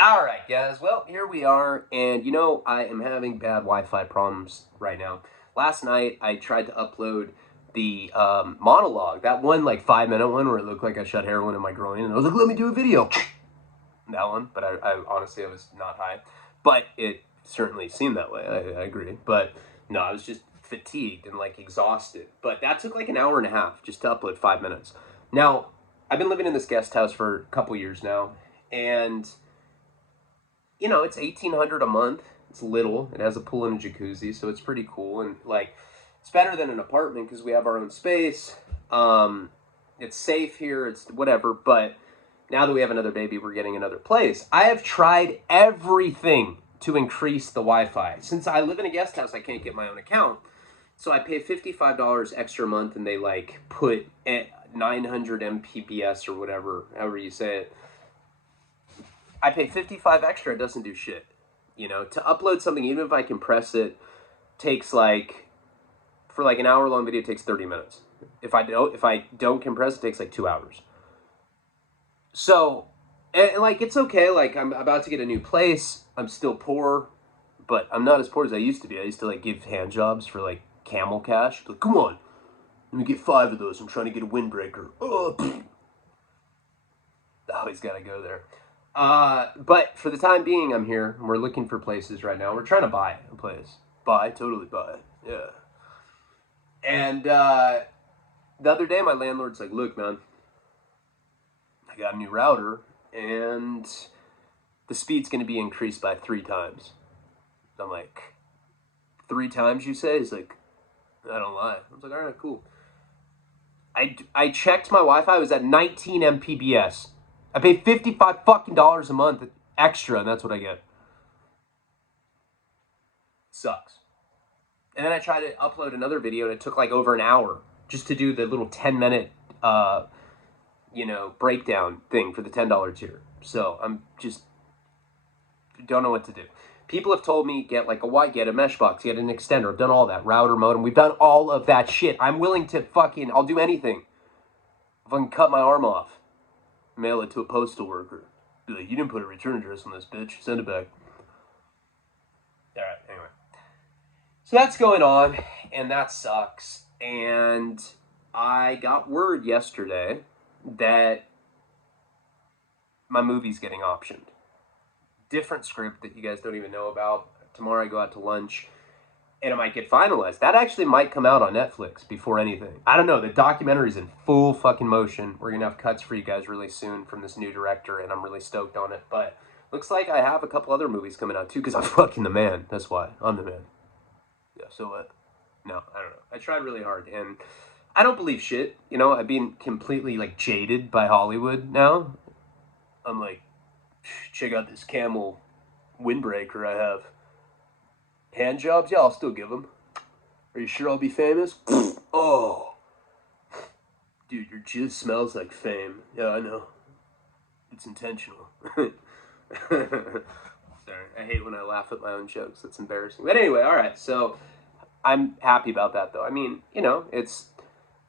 All right, guys. Well, here we are, and you know, I am having bad Wi-Fi problems right now. Last night, I tried to upload the monologue, that one like 5-minute one where it looked like I shot heroin in my groin, and I was like, "Let me do a video." That one, but I honestly I was not high, but it certainly seemed that way. I agree, but no, I was just fatigued and like exhausted. But that took like an hour and a half just to upload 5 minutes. Now, I've been living in this guest house for a couple years now, and you know, it's 1,800 a month. It's little. It has a pool and a jacuzzi, so it's pretty cool. And like, it's better than an apartment because we have our own space. It's safe here. It's whatever. But now that we have another baby, we're getting another place. I have tried everything to increase the Wi-Fi. Since I live in a guest house, I can't get my own account. So I pay $55 extra a month, and they like put 900 Mbps or whatever, however you say it. I pay 55 extra, it doesn't do shit. You know, to upload something, even if I compress it, takes like, for like an hour long video, it takes 30 minutes. If I don't compress it, takes like 2 hours. So, and like, it's okay. Like, I'm about to get a new place. I'm still poor, but I'm not as poor as I used to be. I used to like give hand jobs for like camel cash. Like, come on, let me get 5 of those. I'm trying to get a windbreaker. Oh, always gotta go there. But for the time being, I'm here. We're looking for places right now. We're trying to buy a place. Totally buy. Yeah. And the other day, my landlord's like, "Look, man, I got a new router, and the speed's going to be increased by 3 times." I'm like, 3 times, you say? He's like, "I don't lie." I was like, "All right, cool." I checked my Wi-Fi. It was at 19 Mbps. I pay $55 fucking a month extra, and that's what I get. Sucks. And then I tried to upload another video, and it took like over an hour just to do the little 10-minute, breakdown thing for the $10 tier. So I'm just don't know what to do. People have told me get a mesh box, get an extender. I've done all that, router, modem. We've done all of that shit. I'm willing to I'll do anything. If I can cut my arm off, mail it to a postal worker. Be like, "You didn't put a return address on this, bitch. Send it back." All right, anyway. So that's going on, and that sucks. And I got word yesterday that my movie's getting optioned. Different script that you guys don't even know about. Tomorrow I go out to lunch, and it might get finalized. That actually might come out on Netflix before anything. I don't know. The documentary's in full fucking motion. We're going to have cuts for you guys really soon from this new director, and I'm really stoked on it. But looks like I have a couple other movies coming out, too, because I'm fucking the man. That's why. I'm the man. Yeah, so what? No, I don't know. I tried really hard, and I don't believe shit. You know, I've been completely, like, jaded by Hollywood now. I'm like, check out this camel windbreaker I have. Hand jobs? Yeah, I'll still give them. Are you sure I'll be famous? Oh. Dude, your jizz smells like fame. Yeah, I know. It's intentional. Sorry, I hate when I laugh at my own jokes. That's embarrassing. But anyway, alright, so I'm happy about that, though. I mean, you know,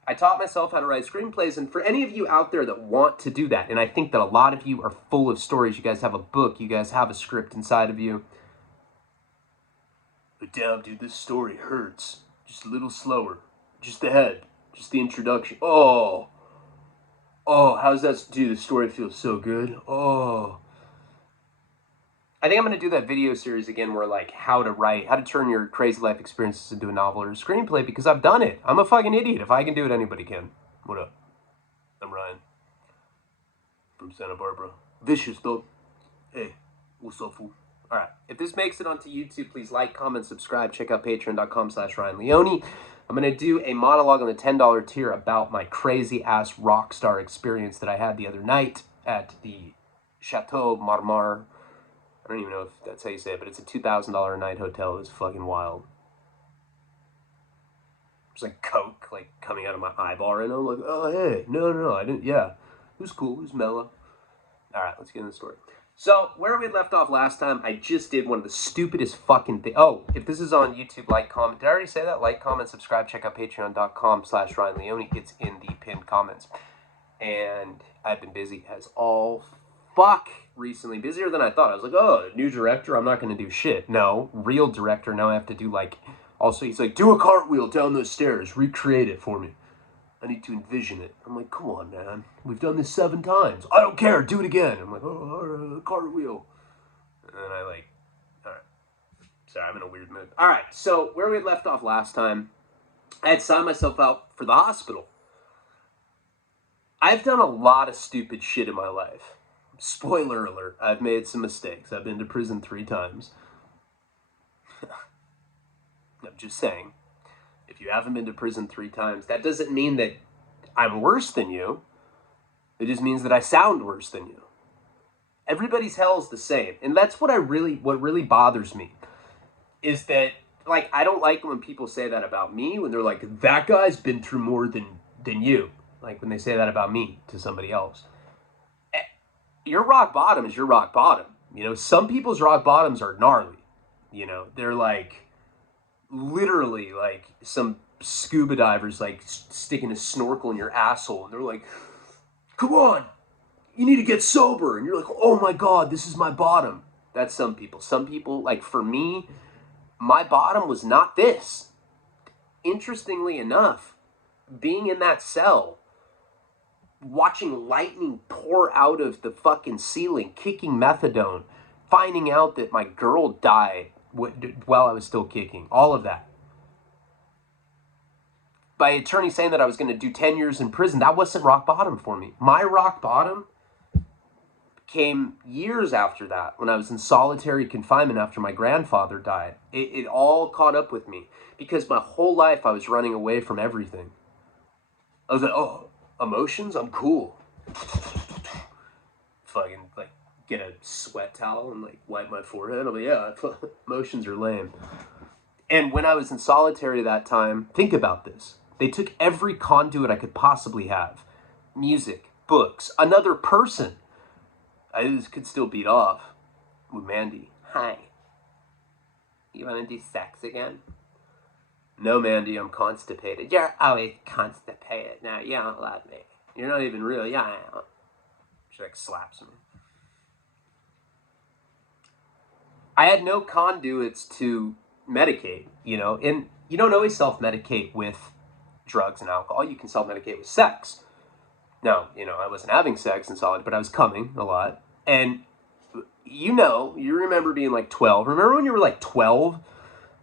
I taught myself how to write screenplays, and for any of you out there that want to do that, and I think that a lot of you are full of stories, you guys have a book, you guys have a script inside of you. But damn, dude, this story hurts. Just a little slower. Just the head. Just the introduction. Oh, how's that? Dude, the story feels so good. Oh. I think I'm going to do that video series again where, like, how to turn your crazy life experiences into a novel or a screenplay, because I've done it. I'm a fucking idiot. If I can do it, anybody can. What up? I'm Ryan. From Santa Barbara. Vicious, though. Hey, what's up, fool? Alright, if this makes it onto YouTube, please like, comment, subscribe. Check out patreon.com/Ryan Leone. I'm going to do a monologue on the $10 tier about my crazy-ass rock star experience that I had the other night at the Chateau Marmar. I don't even know if that's how you say it, but it's a $2,000 a night hotel. It was fucking wild. There's like coke like coming out of my eyeball right now. I'm like, oh, hey, no, I didn't, yeah. It was cool, it was mellow. Alright, let's get into the story. So, where we left off last time, I just did one of the stupidest fucking things. Oh, if this is on YouTube, like, comment. Did I already say that? Like, comment, subscribe, check out patreon.com/Ryan Leone. It's in the pinned comments. And I've been busy as all fuck recently, busier than I thought. I was like, oh, new director, I'm not going to do shit. No, real director, now I have to do like, also he's like, do a cartwheel down those stairs, recreate it for me. I need to envision it. I'm like, come on, man. We've done this 7 times. I don't care, do it again. I'm like, oh, all right, cartwheel. And then I like, all right. Sorry, I'm in a weird mood. All right, so where we had left off last time, I had signed myself out for the hospital. I've done a lot of stupid shit in my life. Spoiler alert, I've made some mistakes. I've been to prison 3 times. I'm just saying, if you haven't been to prison 3 times, that doesn't mean that I'm worse than you. It just means that I sound worse than you. Everybody's hell is the same. And that's what really bothers me. Is that, like, I don't like when people say that about me, when they're like, that guy's been through more than you. Like when they say that about me to somebody else. Your rock bottom is your rock bottom. You know, some people's rock bottoms are gnarly. You know, they're like, literally like some scuba divers like sticking a snorkel in your asshole. And they're like, come on, you need to get sober. And you're like, oh my God, this is my bottom. That's some people. Some people, like for me, my bottom was not this. Interestingly enough, being in that cell, watching lightning pour out of the fucking ceiling, kicking methadone, finding out that my girl died while I was still kicking, all of that. By attorney saying that I was going to do 10 years in prison, that wasn't rock bottom for me. My rock bottom came years after that, when I was in solitary confinement after my grandfather died. It all caught up with me, because my whole life I was running away from everything. I was like, oh, emotions? I'm cool. Fucking, like, get a sweat towel and, like, wipe my forehead. I'm like, yeah, emotions are lame. And when I was in solitary that time, think about this. They took every conduit I could possibly have. Music, books, another person. I just could still beat off with Mandy. Hi. You want to do sex again? No, Mandy, I'm constipated. You're always constipated. Now, you don't love me. You're not even real. Yeah, I am. She, like, slaps me. I had no conduits to medicate, you know, and you don't always self-medicate with drugs and alcohol. You can self-medicate with sex. Now, you know, I wasn't having sex in solid, but I was coming a lot. And, you know, you remember being like 12. Remember when you were like 12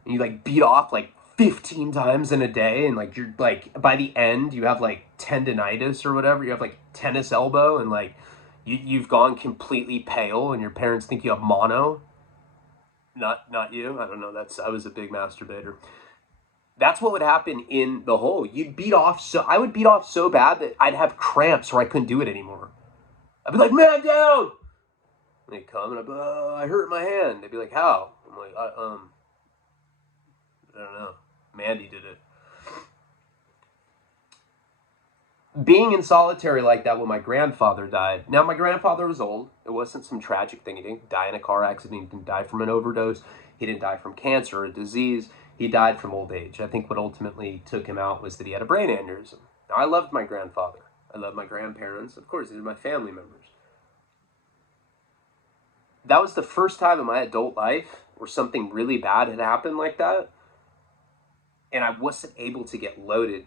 and you like beat off like 15 times in a day, and like you're like, by the end you have like tendonitis or whatever, you have like tennis elbow, and like you've gone completely pale and your parents think you have mono. Not you. I don't know. I was a big masturbator. That's what would happen in the hole. I would beat off so bad that I'd have cramps where I couldn't do it anymore. I'd be like, man down. And they'd come and I'd be like, oh, I hurt my hand. They'd be like, how? I'm like, I don't know. Mandy did it. Being in solitary like that when my grandfather died. Now, my grandfather was old. It wasn't some tragic thing. He didn't die in a car accident. He didn't die from an overdose. He didn't die from cancer or a disease. He died from old age. I think what ultimately took him out was that he had a brain aneurysm. Now, I loved my grandfather. I loved my grandparents. Of course, these are my family members. That was the first time in my adult life where something really bad had happened like that. And I wasn't able to get loaded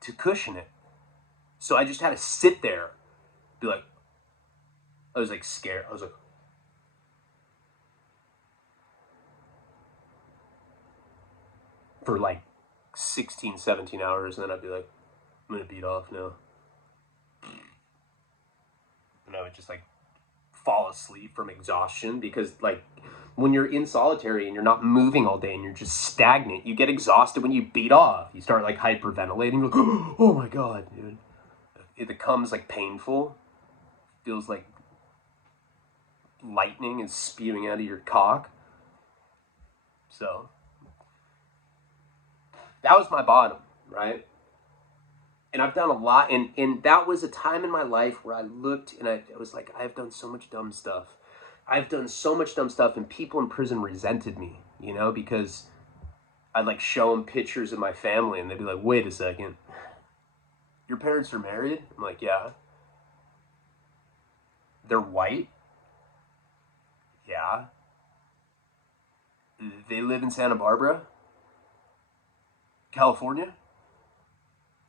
to cushion it. So I just had to sit there, be like, I was like scared. I was like, for like 16, 17 hours, and then I'd be like, I'm gonna beat off now. And I would just like fall asleep from exhaustion, because like when you're in solitary and you're not moving all day and you're just stagnant, you get exhausted when you beat off. You start like hyperventilating, you're like, oh my God, dude. It becomes like painful. Feels like lightning is spewing out of your cock. So that was my bottom, right? And I've done a lot, and that was a time in my life where I looked and I was like, I've done so much dumb stuff. I've done so much dumb stuff, and people in prison resented me, you know, because I'd like show them pictures of my family and they'd be like, wait a second, your parents are married? I'm like, yeah. They're white. Yeah. They live in Santa Barbara, California.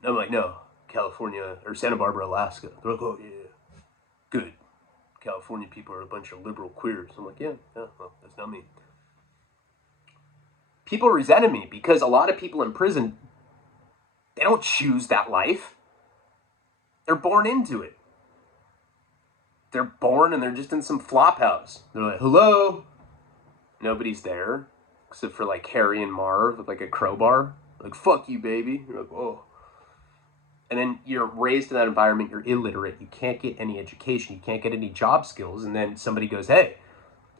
And I'm like, no, California or Santa Barbara, Alaska. They're like, oh yeah, good. California people are a bunch of liberal queers. I'm like, yeah, well, that's not me. People resented me because a lot of people in prison, they don't choose that life. They're born into it. They're born and they're just in some flop house. They're like, hello. Nobody's there except for like Harry and Marv with like a crowbar. Like, fuck you, baby. You're like, oh. And then you're raised in that environment. You're illiterate. You can't get any education. You can't get any job skills. And then somebody goes, hey,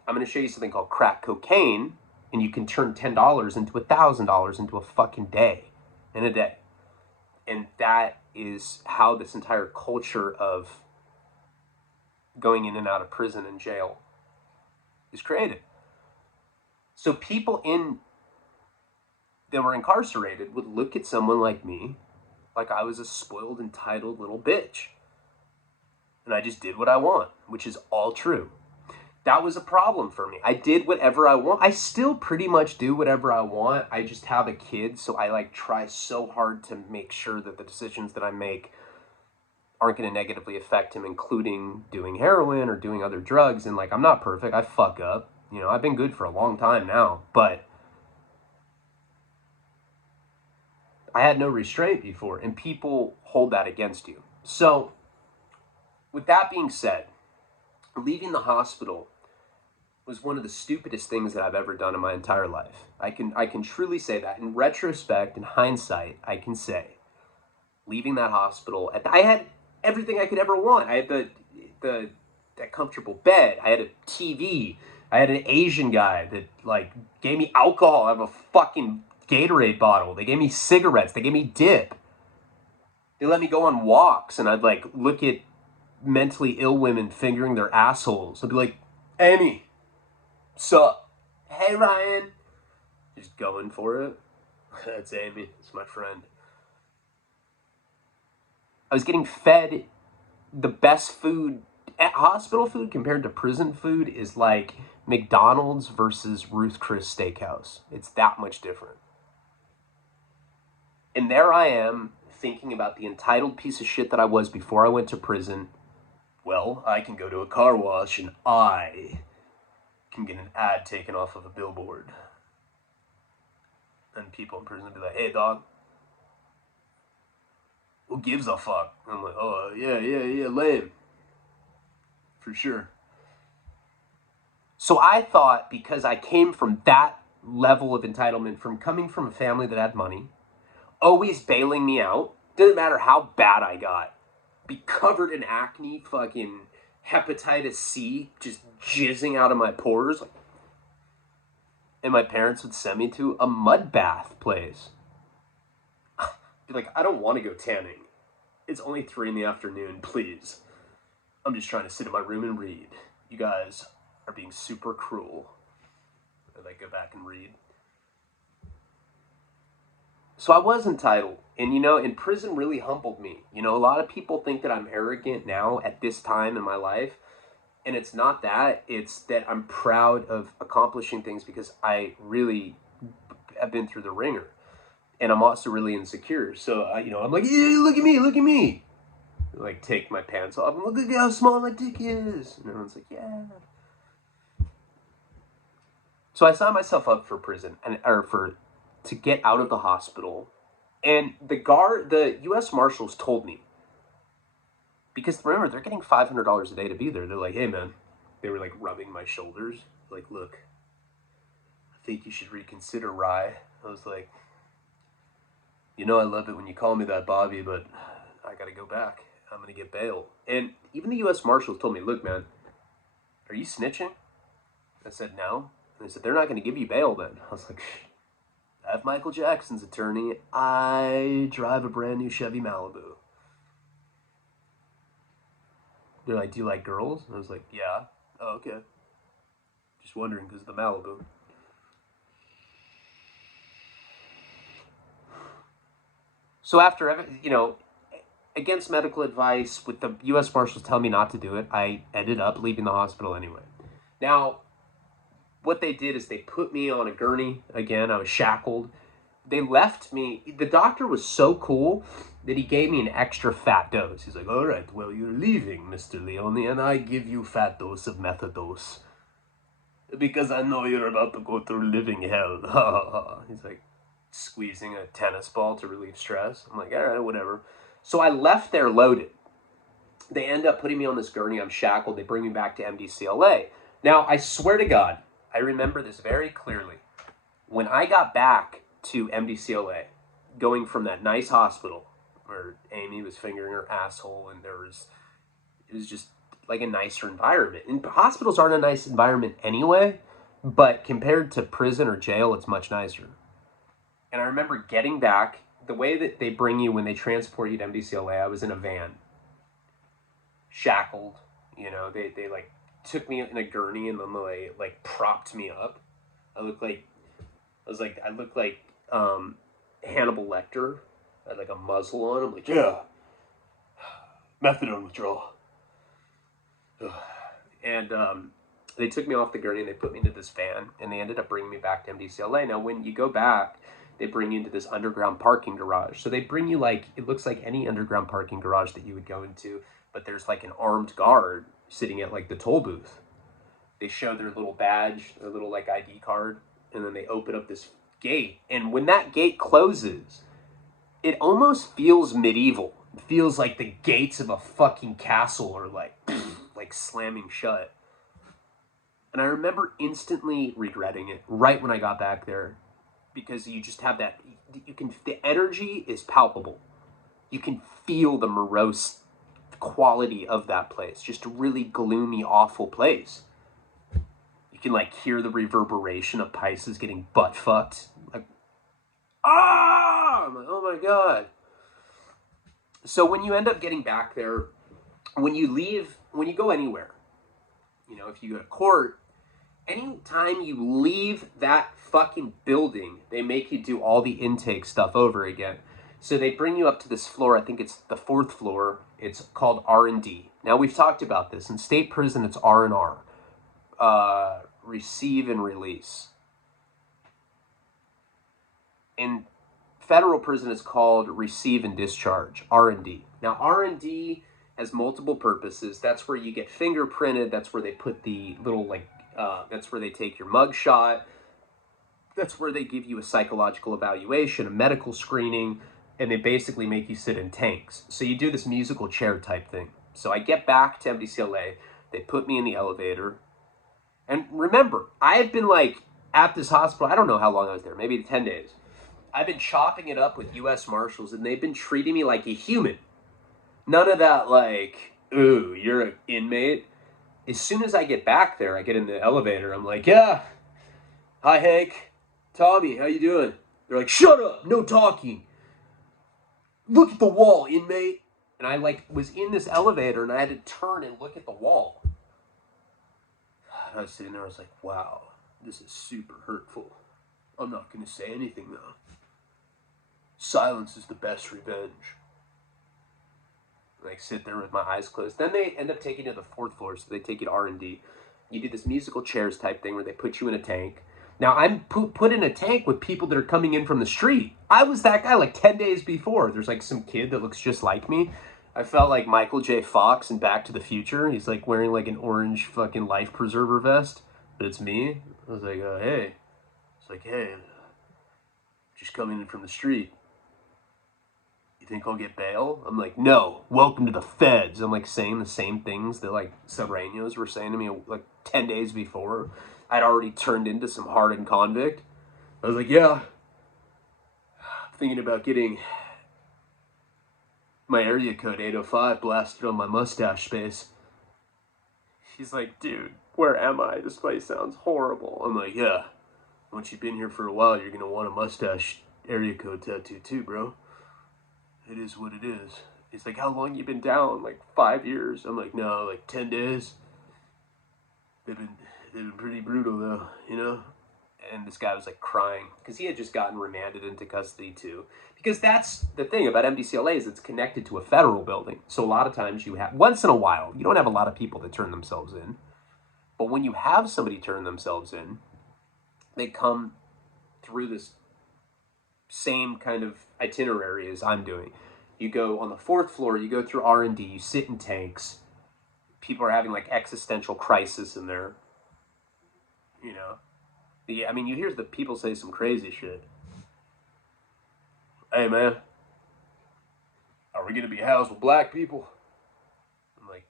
I'm going to show you something called crack cocaine. And you can turn $10 into $1,000 into a fucking day. In a day. And that is how this entire culture of going in and out of prison and jail is created. So people that were incarcerated would look at someone like me like I was a spoiled, entitled little bitch. And I just did what I want, which is all true. That was a problem for me. I did whatever I want. I still pretty much do whatever I want. I just have a kid, so I like try so hard to make sure that the decisions that I make aren't going to negatively affect him, including doing heroin or doing other drugs. And like, I'm not perfect. I fuck up. You know, I've been good for a long time now, but I had no restraint before, and people hold that against you. So with that being said, leaving the hospital was one of the stupidest things that I've ever done in my entire life. I can truly say that. In retrospect, in hindsight, I can say, leaving that hospital, I had everything I could ever want. I had that comfortable bed. I had a TV. I had an Asian guy that like gave me alcohol out of a fucking Gatorade bottle. They gave me cigarettes. They gave me dip. They let me go on walks, and I'd like look at mentally ill women fingering their assholes. I'd be like, Amy, sup? Hey, Ryan. Just going for it. That's Amy. It's my friend. I was getting fed the best food. Hospital food compared to prison food is like McDonald's versus Ruth Chris Steakhouse. It's that much different. And there I am thinking about the entitled piece of shit that I was before I went to prison. Well, I can go to a car wash and I can get an ad taken off of a billboard. And people in prison be like, hey, dog, who gives a fuck? I'm like, oh, yeah, lame. For sure. So I thought, because I came from that level of entitlement, from coming from a family that had money, always bailing me out, didn't matter how bad I got, be covered in acne, fucking hepatitis C, just jizzing out of my pores, and my parents would send me to a mud bath place. Be like, I don't want to go tanning. It's only 3 p.m, please. I'm just trying to sit in my room and read. You guys are being super cruel. And I go back and read. So I was entitled. And, you know, and prison really humbled me. You know, a lot of people think that I'm arrogant now at this time in my life. And it's not that. It's that I'm proud of accomplishing things because I really have been through the ringer. And I'm also really insecure. So, you know, I'm like, yeah, look at me. Like, take my pants off and look at how small my dick is. And everyone's like, yeah. So I signed myself up for prison to get out of the hospital. And the U.S. Marshals told me, because remember, they're getting $500 a day to be there. They're like, hey, man. They were like rubbing my shoulders. Like, look, I think you should reconsider, Rye. I was like, you know, I love it when you call me that, Bobby, but I got to go back. I'm going to get bail. And even the U.S. Marshals told me, look, man, are you snitching? I said, no. And they said, they're not going to give you bail then. I was like, I have Michael Jackson's attorney. I drive a brand new Chevy Malibu. They're like, do you like girls? And I was like, yeah. Oh, okay. Just wondering because of the Malibu. So after, you know, against medical advice, with the U.S. Marshals telling me not to do it, I ended up leaving the hospital anyway. Now, what they did is they put me on a gurney. Again, I was shackled. They left me. The doctor was so cool that he gave me an extra fat dose. He's like, all right, well, you're leaving, Mr. Leone, and I give you fat dose of methadose. Because I know you're about to go through living hell. He's like squeezing a tennis ball to relieve stress. I'm like, all right, whatever. So I left there loaded. They end up putting me on this gurney. I'm shackled. They bring me back to MDCLA. Now, I swear to God, I remember this very clearly. When I got back to MDCLA, going from that nice hospital where Amy was fingering her asshole and it was just like a nicer environment. And hospitals aren't a nice environment anyway, but compared to prison or jail, it's much nicer. And I remember getting back, the way that they bring you when they transport you to MDCLA, I was in a van, shackled, you know, they like took me in a gurney and then they like propped me up. I looked like Hannibal Lecter. I had like a muzzle on. I'm like, yeah, methadone withdrawal. And they took me off the gurney and they put me into this van and they ended up bringing me back to MDCLA. Now, when you go back, they bring you into this underground parking garage. So they bring you like, it looks like any underground parking garage that you would go into, but there's like an armed guard sitting at like the toll booth. They show their little badge, their little like ID card, and then they open up this gate. And when that gate closes, it almost feels medieval. It feels like the gates of a fucking castle are like, like slamming shut. And I remember instantly regretting it right when I got back there, because you just have that, the energy is palpable. You can feel the morose quality of that place. Just a really gloomy, awful place. You can like hear the reverberation of Pisces getting butt fucked. Like, I'm like, oh my God. So when you end up getting back there, when you leave, when you go anywhere, you know, if you go to court, anytime you leave that fucking building, they make you do all the intake stuff over again. So they bring you up to this floor. I think it's the 4th floor. It's called R&D. Now, we've talked about this. In state prison, it's R&R. Receive and release. In federal prison, it's called receive and discharge, R&D. Now, R&D has multiple purposes. That's where you get fingerprinted. That's where they put the little, like, that's where they take your mug shot. That's where they give you a psychological evaluation, a medical screening, and they basically make you sit in tanks. So you do this musical chair type thing. So I get back to MDCLA. They put me in the elevator. And remember, I had been like at this hospital, I don't know how long I was there, maybe 10 days. I've been chopping it up with U.S. Marshals, and they've been treating me like a human. None of that like, ooh, you're an inmate. As soon as I get back there, I get in the elevator, I'm like, yeah, hi Hank, Tommy, how you doing? They're like, shut up, no talking. Look at the wall, inmate. And I like was in this elevator and I had to turn and look at the wall. I was sitting there, I was like, wow, this is super hurtful. I'm not going to say anything though. Silence is the best revenge. Like sit there with my eyes closed. Then they end up taking you to the 4th floor, so they take you to R&D. You do this musical chairs type thing where they put you in a tank. Now I'm put in a tank with people that are coming in from the street. I was that guy like 10 days before. There's like some kid that looks just like me. I felt like Michael J. Fox in Back to the Future. He's like wearing like an orange fucking life preserver vest, but it's me. I was like, hey. It's like, hey, just coming in from the street. You think I'll get bail? I'm like, no, welcome to the feds. I'm like saying the same things that like Serranos were saying to me like 10 days before. I'd already turned into some hardened convict. I was like, yeah, I'm thinking about getting my area code 805 blasted on my mustache space. He's like, dude, where am I? This place sounds horrible. I'm like, yeah, once you've been here for a while, you're going to want a mustache area code tattoo too, bro. It is what it is. He's like, how long you been down? Like 5 years? I'm like, no, like 10 days. They've been pretty brutal though, you know? And this guy was like crying because he had just gotten remanded into custody too. Because that's the thing about MDCLA is it's connected to a federal building. So a lot of times you have, once in a while, you don't have a lot of people that turn themselves in. But when you have somebody turn themselves in, they come through this same kind of itinerary as I'm doing. You go on the 4th floor, you go through R&D, you sit in tanks. People are having like existential crisis in there. You know? I mean, you hear the people say some crazy shit. Hey, man, are we going to be housed with black people? I'm like,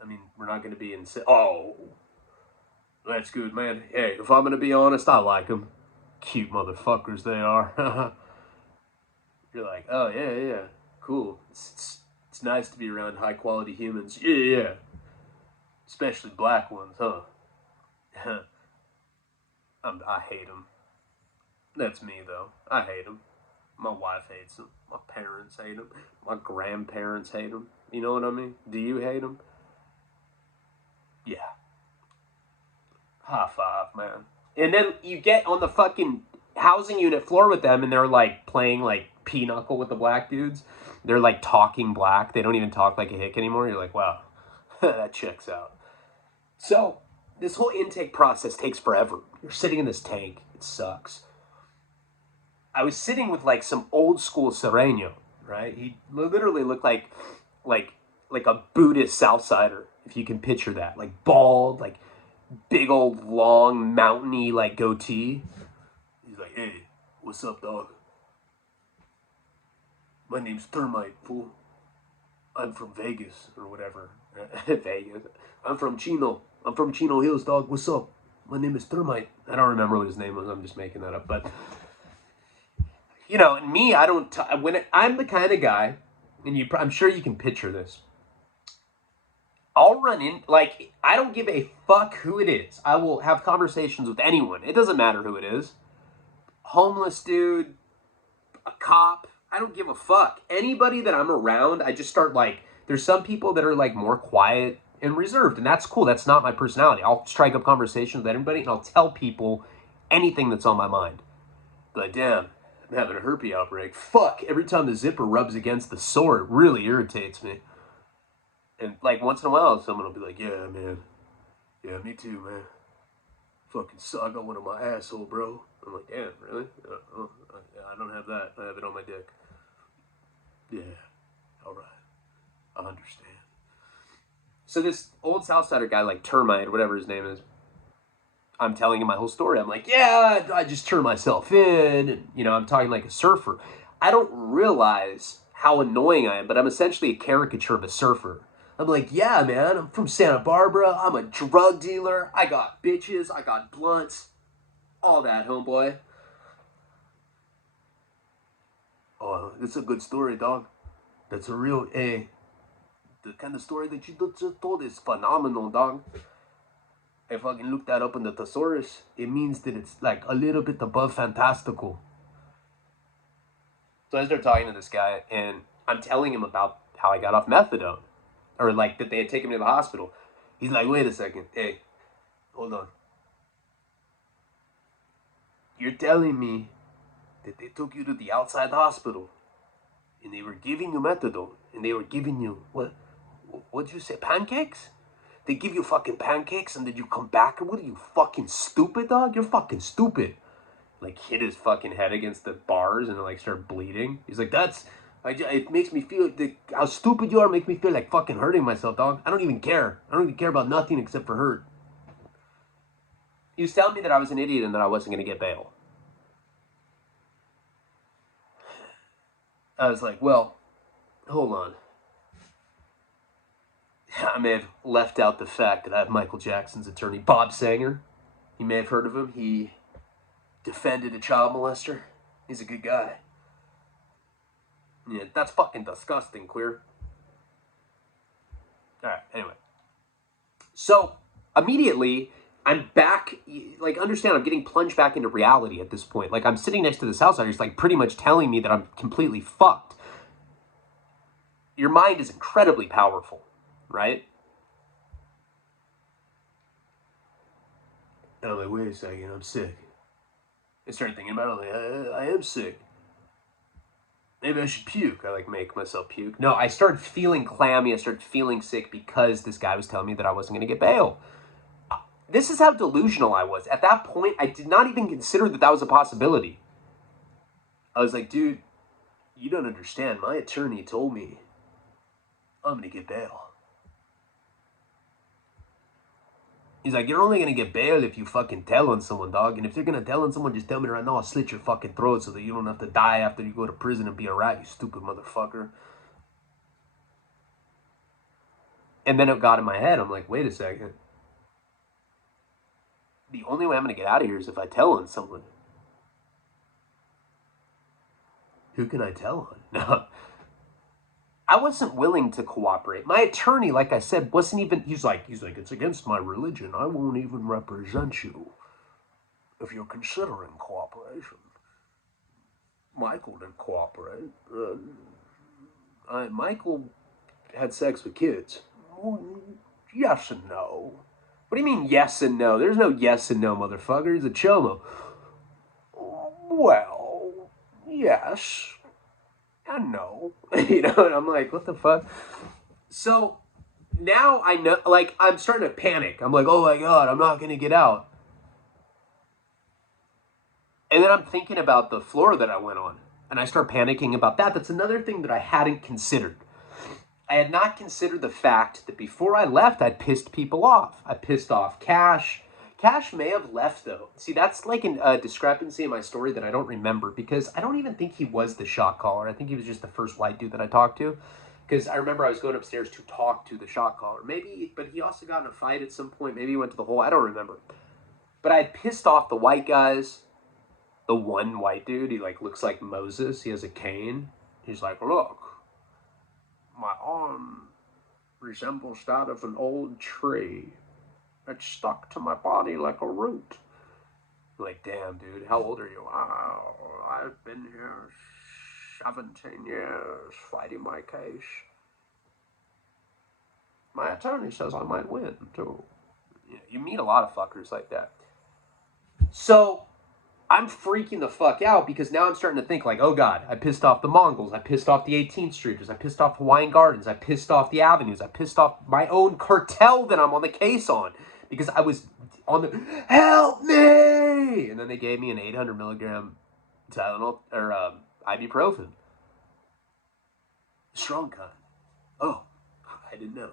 I mean, we're not going to be in... Oh, that's good, man. Hey, if I'm going to be honest, I like them. Cute motherfuckers they are. You're like, oh, yeah, cool. It's nice to be around high-quality humans. Yeah. Especially black ones, huh? I hate them. That's me, though. I hate them. My wife hates them. My parents hate them. My grandparents hate them. You know what I mean? Do you hate them? Yeah. High five, man. And then you get on the fucking housing unit floor with them, and they're like playing like pinochle with the black dudes. They're like talking black. They don't even talk like a hick anymore. You're like, wow, that checks out. So this whole intake process takes forever. You're sitting in this tank. It sucks. I was sitting with like some old school Sereno, right? He literally looked like a Buddhist Southsider, if you can picture that. Like bald, like big old long mountainy like goatee. He's like, hey, what's up, dog? My name's Termite, fool. I'm from Vegas or whatever. Vegas. I'm from Chino Hills, dog. What's up? My name is Termite. I don't remember what his name was. I'm just making that up. But you know, and me, I don't. I'm the kind of guy, and I'm sure you can picture this. I'll run in, like, I don't give a fuck who it is. I will have conversations with anyone. It doesn't matter who it is. Homeless dude, a cop, I don't give a fuck. Anybody that I'm around, I just start, like, there's some people that are, like, more quiet and reserved, and that's cool. That's not my personality. I'll strike up conversations with anybody, and I'll tell people anything that's on my mind. Like, damn, I'm having a herpes outbreak. Fuck, every time the zipper rubs against the sore, it really irritates me. And, like, once in a while, someone will be like, yeah, man. Yeah, me too, man. Fucking suck. I got one on my asshole, bro. I'm like, damn, really? I don't have that. I have it on my dick. Yeah, all right. I understand. So this old Southsider guy, like Termite, whatever his name is, I'm telling him my whole story. I'm like, yeah, I just turned myself in. And, you know, I'm talking like a surfer. I don't realize how annoying I am, but I'm essentially a caricature of a surfer. I'm like, yeah, man, I'm from Santa Barbara. I'm a drug dealer. I got bitches. I got blunts. All that, homeboy. Oh, that's a good story, dog. That's a real, the kind of story that you just told is phenomenal, dog. I fucking looked that up in the thesaurus. It means that it's like a little bit above fantastical. So I start talking to this guy, and I'm telling him about how I got off methadone. Or like that they had taken me to the hospital. He's like, wait a second. Hey, hold on. You're telling me that they took you to the outside hospital and they were giving you methadone and they were giving you, what'd you say, pancakes? They give you fucking pancakes and then you come back? What are you, fucking stupid, dog? You're fucking stupid. Like hit his fucking head against the bars and like started bleeding. He's like, it makes me feel, how stupid you are makes me feel like fucking hurting myself, dog. I don't even care. I don't even care about nothing except for hurt. He was telling me that I was an idiot and that I wasn't going to get bail. I was like, well, hold on. I may have left out the fact that I have Michael Jackson's attorney, Bob Sanger. You may have heard of him. He defended a child molester. He's a good guy. Yeah, that's fucking disgusting, queer. Alright, anyway. So, immediately, I'm back, like, understand, I'm getting plunged back into reality at this point. Like, I'm sitting next to this outsider, he's, like, pretty much telling me that I'm completely fucked. Your mind is incredibly powerful, right? And I'm like, wait a second, I'm sick. I started thinking about it, like, I am sick. Maybe I should puke. I like make myself puke. No, I started feeling clammy. I started feeling sick because this guy was telling me that I wasn't going to get bail. This is how delusional I was. At that point, I did not even consider that that was a possibility. I was like, dude, you don't understand. My attorney told me I'm going to get bail. He's like, you're only going to get bail if you fucking tell on someone, dog. And if you're going to tell on someone, just tell me right now. I'll slit your fucking throat so that you don't have to die after you go to prison and be a rat, you stupid motherfucker. And then it got in my head. I'm like, wait a second. The only way I'm going to get out of here is if I tell on someone. Who can I tell on? No. I wasn't willing to cooperate. My attorney, like I said, wasn't even, he's like, it's against my religion. I won't even represent you if you're considering cooperation. Michael didn't cooperate. Michael had sex with kids. Yes and no. What do you mean yes and no? There's no yes and no, motherfucker. He's a chomo. Well, yes and no. You know, and I'm like, what the fuck? So now I know, like, I'm starting to panic. I'm like, oh my God, I'm not going to get out. And then I'm thinking about the floor that I went on. And I start panicking about that. That's another thing that I hadn't considered. I had not considered the fact that before I left, I'd pissed people off. I pissed off Cash. Cash may have left, though. See, that's like a discrepancy in my story that I don't remember, because I don't even think he was the shot caller. I think he was just the first white dude that I talked to, because I remember I was going upstairs to talk to the shot caller. Maybe, but he also got in a fight at some point. Maybe he went to the hole. I don't remember. But I had pissed off the white guys. The one white dude, he like looks like Moses. He has a cane. He's like, look, my arm resembles that of an old tree. It's stuck to my body like a root. Like, damn, dude, how old are you? Oh, I've been here 17 years fighting my case. My attorney says I might win, too. You meet a lot of fuckers like that. So I'm freaking the fuck out, because now I'm starting to think like, oh God, I pissed off the Mongols. I pissed off the 18th Streeters. I pissed off Hawaiian Gardens. I pissed off the Avenues. I pissed off my own cartel that I'm on the case on, because I was on the, help me! And then they gave me an 800 milligram Tylenol, or ibuprofen. Strong kind. Oh, I didn't know.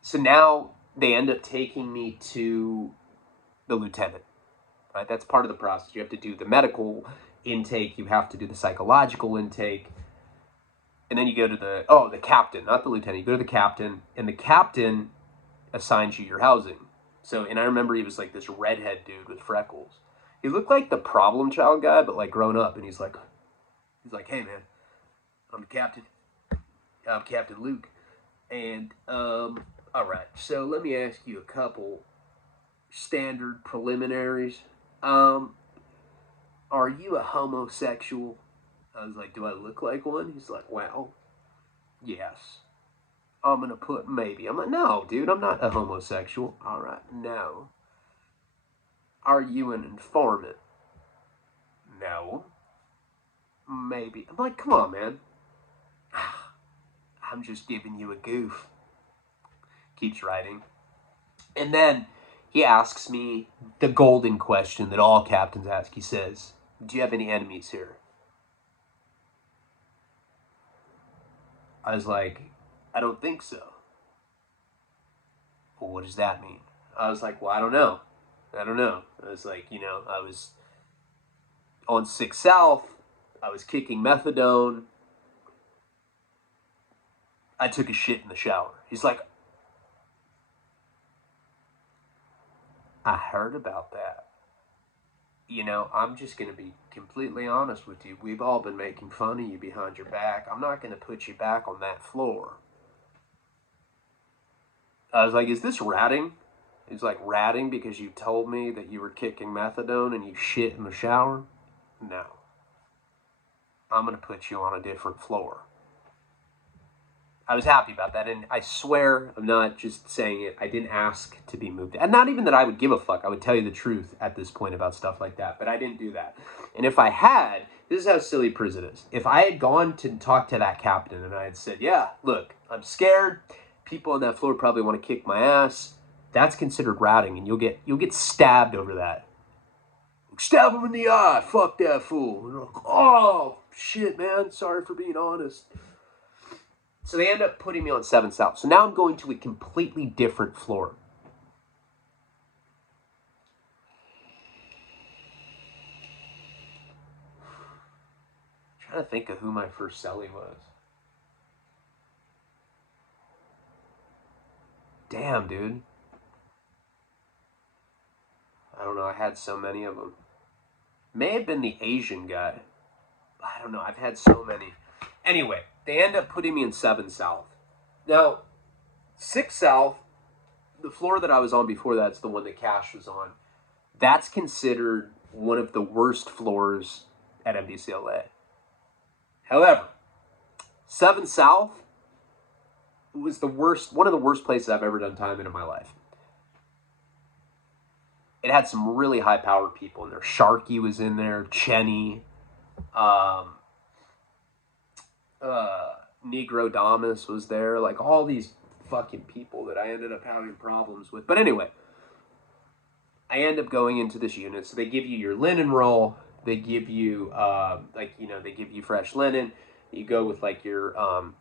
So now they end up taking me to the lieutenant, right? That's part of the process. You have to do the medical intake. You have to do the psychological intake. And then you go to the captain, not the lieutenant. You go to the captain, and the captain assigns you your housing. So, and I remember he was like this redhead dude with freckles. He looked like the problem child guy, but like grown up. And he's like, hey man, I'm the captain. I'm Captain Luke. And, all right, so let me ask you a couple standard preliminaries. Are you a homosexual? I was like, do I look like one? He's like, well, yes. I'm gonna put maybe. I'm like, no, dude, I'm not a homosexual. All right, no. Are you an informant? No. Maybe. I'm like, come on, man. I'm just giving you a goof. Keeps writing. And then he asks me the golden question that all captains ask. He says, do you have any enemies here? I was like, I don't think so. Well, what does that mean? I was like, well, I don't know. I was like, I was on 6 South. I was kicking methadone. I took a shit in the shower. He's like, I heard about that. I'm just going to be completely honest with you. We've all been making fun of you behind your back. I'm not going to put you back on that floor. I was like, is this ratting? He's like, ratting because you told me that you were kicking methadone and you shit in the shower? No. I'm going to put you on a different floor. I was happy about that. And I swear, I'm not just saying it, I didn't ask to be moved. And not even that I would give a fuck. I would tell you the truth at this point about stuff like that. But I didn't do that. And if I had, this is how silly prison is. If I had gone to talk to that captain and I had said, yeah, look, I'm scared. People on that floor probably want to kick my ass. That's considered ratting, and you'll get stabbed over that. Stab him in the eye. Fuck that fool. And like, oh, shit, man. Sorry for being honest. So they end up putting me on 7 South. So now I'm going to a completely different floor. I'm trying to think of who my first cellie was. Damn, dude. I don't know. I had so many of them. May have been the Asian guy. I don't know. I've had so many. Anyway, they end up putting me in 7 South. Now, 6 South, the floor that I was on before that's the one that Cash was on. That's considered one of the worst floors at MDCLA. However, 7 South was one of the worst places I've ever done time in my life. It had some really high-powered people in there. Sharky was in there, Chenny, Negro Damas was there, like all these fucking people that I ended up having problems with. But anyway, I end up going into this unit. So they give you your linen roll. They give you, they give you fresh linen. You go with like your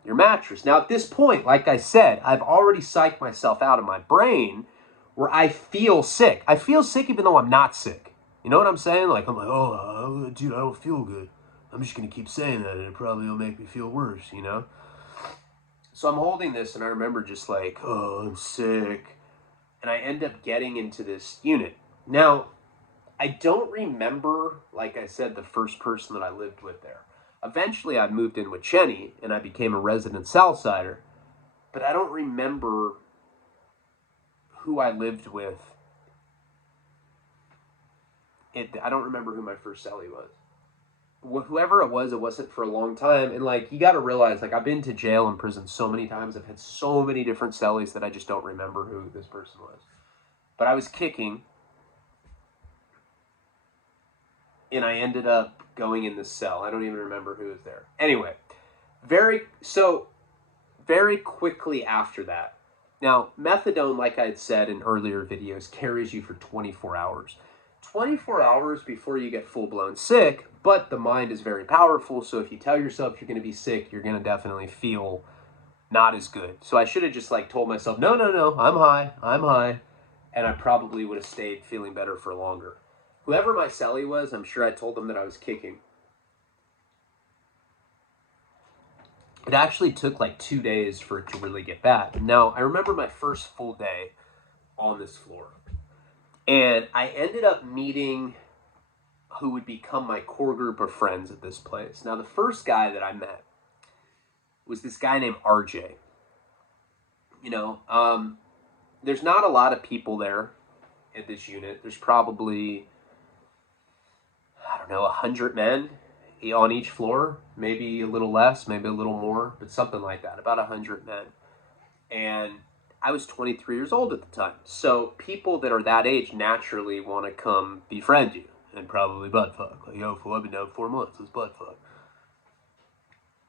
mattress. Now at this point, like I said, I've already psyched myself out of my brain where I feel sick. I feel sick even though I'm not sick. You know what I'm saying? Like, I'm like, oh, dude, I don't feel good. I'm just going to keep saying that, and it probably will make me feel worse, you know? So I'm holding this, and I remember just like, oh, I'm sick. And I end up getting into this unit. Now, I don't remember, like I said, the first person that I lived with there. Eventually, I moved in with Chenny, and I became a resident Southsider. But I don't remember who I lived with. I don't remember who my first cellie was. Whoever it wasn't for a long time. And like, you got to realize, like, I've been to jail and prison so many times. I've had so many different cellies that I just don't remember who this person was. But I was kicking, and I ended up going in the cell. I don't even remember who was there. Anyway, very quickly after that. Now, methadone, like I had said in earlier videos, carries you for 24 hours. 24 hours before you get full-blown sick, but the mind is very powerful, so if you tell yourself you're going to be sick, you're going to definitely feel not as good. So I should have just like told myself, no, I'm high, and I probably would have stayed feeling better for longer. Whoever my cellie was, I'm sure I told them that I was kicking. It actually took like 2 days for it to really get bad. Now, I remember my first full day on this floor. And I ended up meeting who would become my core group of friends at this place. Now, the first guy that I met was this guy named RJ. You know, there's not a lot of people there at this unit. There's probably, I don't know, 100 men on each floor, maybe a little less, maybe a little more, but something like that, about 100 men. And I was 23 years old at the time. So people that are that age naturally want to come befriend you and probably butt fuck. Like, yo, fool, I've been down 4 months, let's butt fuck.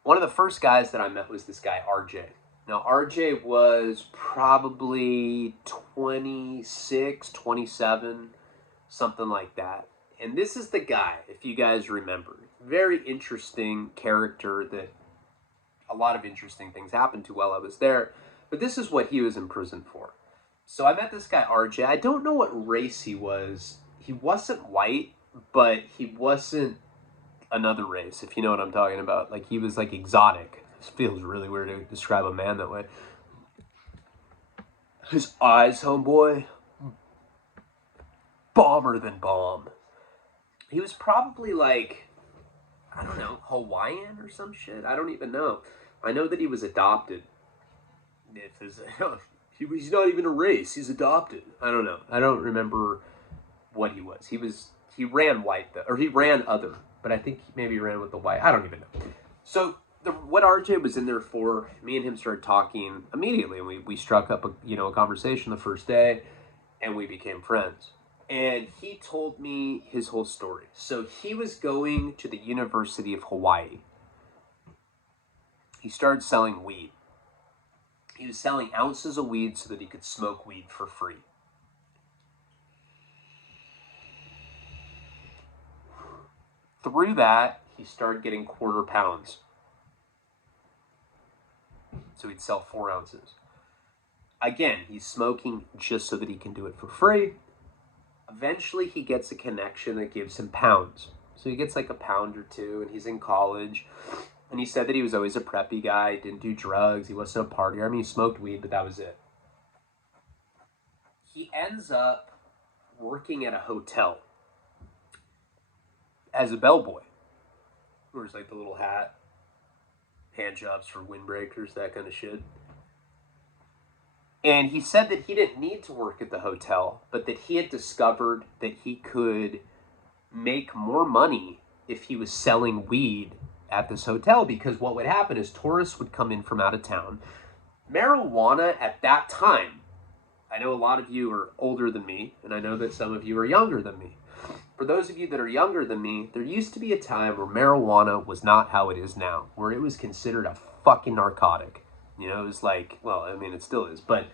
One of the first guys that I met was this guy, RJ. Now, RJ was probably 26, 27, something like that. And this is the guy, if you guys remember. Very interesting character that a lot of interesting things happened to while I was there. But this is what he was in prison for. So I met this guy, RJ. I don't know what race he was. He wasn't white, but he wasn't another race, if you know what I'm talking about. Like, he was, like, exotic. It feels really weird to describe a man that way. His eyes, homeboy, bomber than bomb. He was probably, like, I don't know, Hawaiian or some shit? I don't even know. I know that he was adopted. He's not even a race. He's adopted. I don't know. I don't remember what he was. He ran white, though, or he ran other, but I think maybe he ran with the white. I don't even know. So what RJ was in there for, me and him started talking immediately, and we struck up a conversation the first day, and we became friends. And he told me his whole story. So he was going to the University of Hawaii. He started selling weed. He was selling ounces of weed so that he could smoke weed for free. Through that, he started getting quarter pounds. So he'd sell 4 ounces. Again, he's smoking just so that he can do it for free. Eventually, he gets a connection that gives him pounds. So he gets like a pound or two, and he's in college. And he said that he was always a preppy guy, didn't do drugs, he wasn't a partier. I mean, he smoked weed, but that was it. He ends up working at a hotel as a bellboy. Wears like the little hat, hand jobs for windbreakers, that kind of shit. And he said that he didn't need to work at the hotel, but that he had discovered that he could make more money if he was selling weed at this hotel, because what would happen is tourists would come in from out of town. Marijuana at that time, I know a lot of you are older than me, and I know that some of you are younger than me. For those of you that are younger than me, there used to be a time where marijuana was not how it is now, where it was considered a fucking narcotic. You know, it was like, well, I mean, it still is, but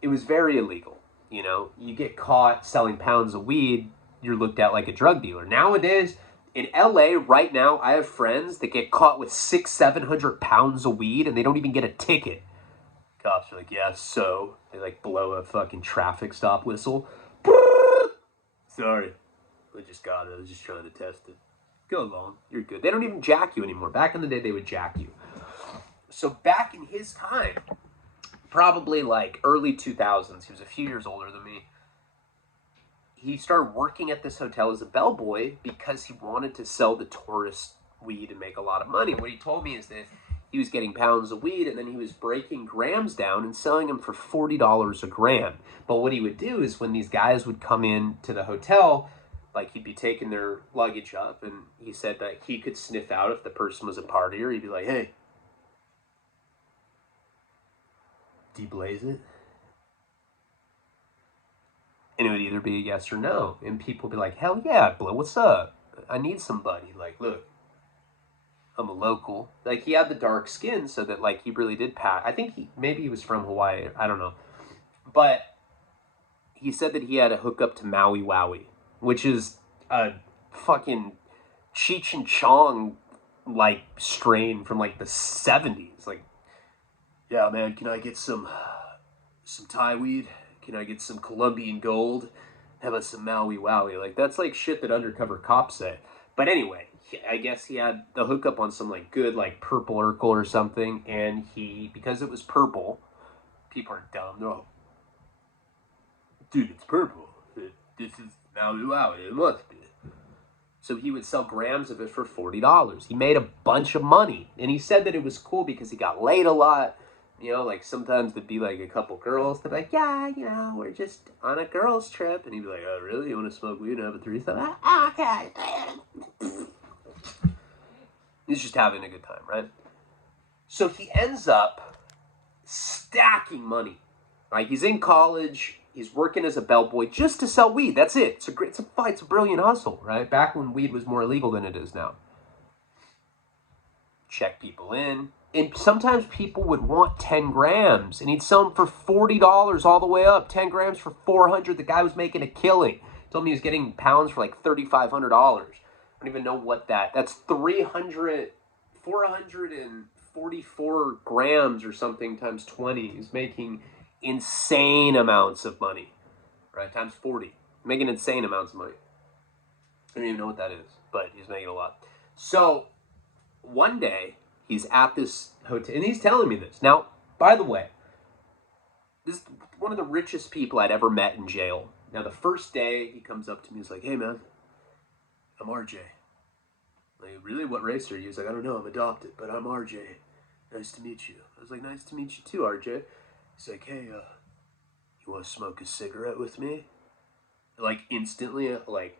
it was very illegal. You know, you get caught selling pounds of weed, you're looked at like a drug dealer. Nowadays, in LA right now, I have friends that get caught with 600-700 pounds of weed and they don't even get a ticket. Cops are like, yeah, so they like blow a fucking traffic stop whistle. Sorry, I just got it. I was just trying to test it. Go along, you're good. They don't even jack you anymore. Back in the day, they would jack you. So back in his time, probably like early 2000s, he was a few years older than me. He started working at this hotel as a bellboy because he wanted to sell the tourist weed and make a lot of money. What he told me is that he was getting pounds of weed and then he was breaking grams down and selling them for $40 a gram. But what he would do is when these guys would come in to the hotel, like he'd be taking their luggage up, and he said that he could sniff out if the person was a partier. He'd be like, hey, do you blaze it? And it would either be a yes or no. And people would be like, hell yeah, blow, what's up? I need somebody. Like, look, I'm a local. Like, he had the dark skin so that, like, he really did pass. I think maybe he was from Hawaii. I don't know. But he said that he had a hookup to Maui Wowie, which is a fucking Cheech and Chong, like, strain from, like, the 70s. Like, yeah, man, can I get some Thai weed? Can I get some Colombian gold? How about some Maui Wowie? Like, that's like shit that undercover cops say. But anyway, I guess he had the hookup on some like good like purple Urkel or something, and because it was purple, people are dumb. They're all, dude, it's purple. This is Maui Wowie. It must be. So he would sell grams of it for $40. He made a bunch of money, and he said that it was cool because he got laid a lot. You know, like sometimes there'd be like a couple girls. They'd be like, yeah, you know, we're just on a girls' trip. And he'd be like, oh, really? You want to smoke weed and have a threesome? Okay. He's just having a good time, right? So he ends up stacking money. Right? He's in college. He's working as a bellboy just to sell weed. That's it. It's a brilliant hustle, right? Back when weed was more illegal than it is now. Check people in. And sometimes people would want 10 grams, and he'd sell them for $40 all the way up. 10 grams for $400. The guy was making a killing. He told me he was getting pounds for like $3,500. I don't even know what that's 444 grams or something times 20. He's making insane amounts of money, right? Times 40. Making insane amounts of money. I don't even know what that is, but he's making a lot. So one day, he's at this hotel, and he's telling me this. Now, by the way, this is one of the richest people I'd ever met in jail. Now, the first day, he comes up to me, he's like, hey, man, I'm RJ. Like, really? What race are you? He's like, I don't know, I'm adopted, but I'm RJ. Nice to meet you. I was like, nice to meet you too, RJ. He's like, hey, you want to smoke a cigarette with me? Like, instantly, like,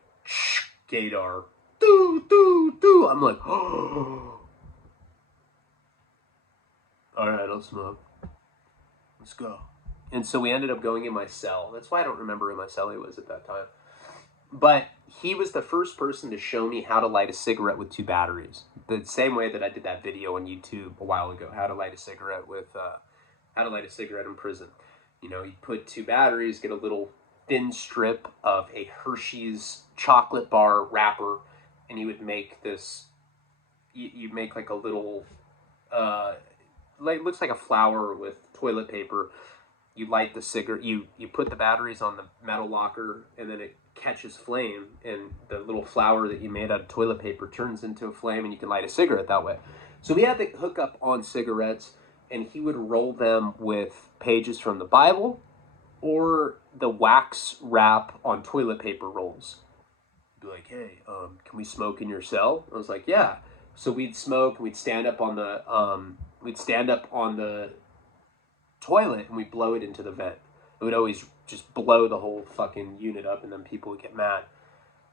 gaydar. Doo, doo, doo. I'm like, oh. all right, I'll smoke. Let's go. And so we ended up going in my cell. That's why I don't remember who my cellie was at that time. But he was the first person to show me how to light a cigarette with 2 batteries. The same way that I did that video on YouTube a while ago, how to light a cigarette in prison. You know, you put 2 batteries, get a little thin strip of a Hershey's chocolate bar wrapper, and you would make this, you make like a little, like, looks like a flower with toilet paper. You light the cigarette, you put the batteries on the metal locker, and then it catches flame, and the little flower that you made out of toilet paper turns into a flame, and you can light a cigarette that way. So we had the hookup on cigarettes, and he would roll them with pages from the Bible or the wax wrap on toilet paper rolls. He'd be like, hey, can we smoke in your cell? I was like, yeah. So we'd smoke, and we'd stand up on the toilet, and we'd blow it into the vent. It would always just blow the whole fucking unit up, and then people would get mad.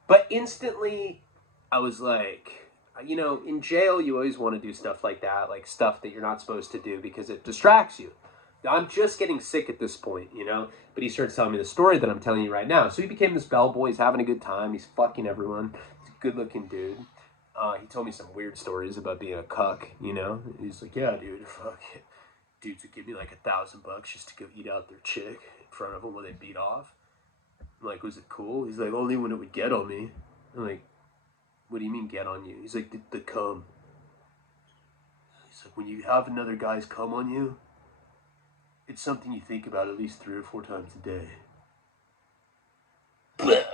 But instantly, I was like, you know, in jail, you always want to do stuff like that, like stuff that you're not supposed to do because it distracts you. I'm just getting sick at this point, you know? But he starts telling me the story that I'm telling you right now. So he became this bellboy. He's having a good time. He's fucking everyone. He's a good-looking dude. He told me some weird stories about being a cuck, you know? He's like, yeah, dude, fuck it. Dudes would give me like $1,000 just to go eat out their chick in front of them when they beat off. I'm like, was it cool? He's like, only when it would get on me. I'm like, what do you mean get on you? He's like, the cum. He's like, when you have another guy's cum on you, it's something you think about at least 3 or 4 times a day.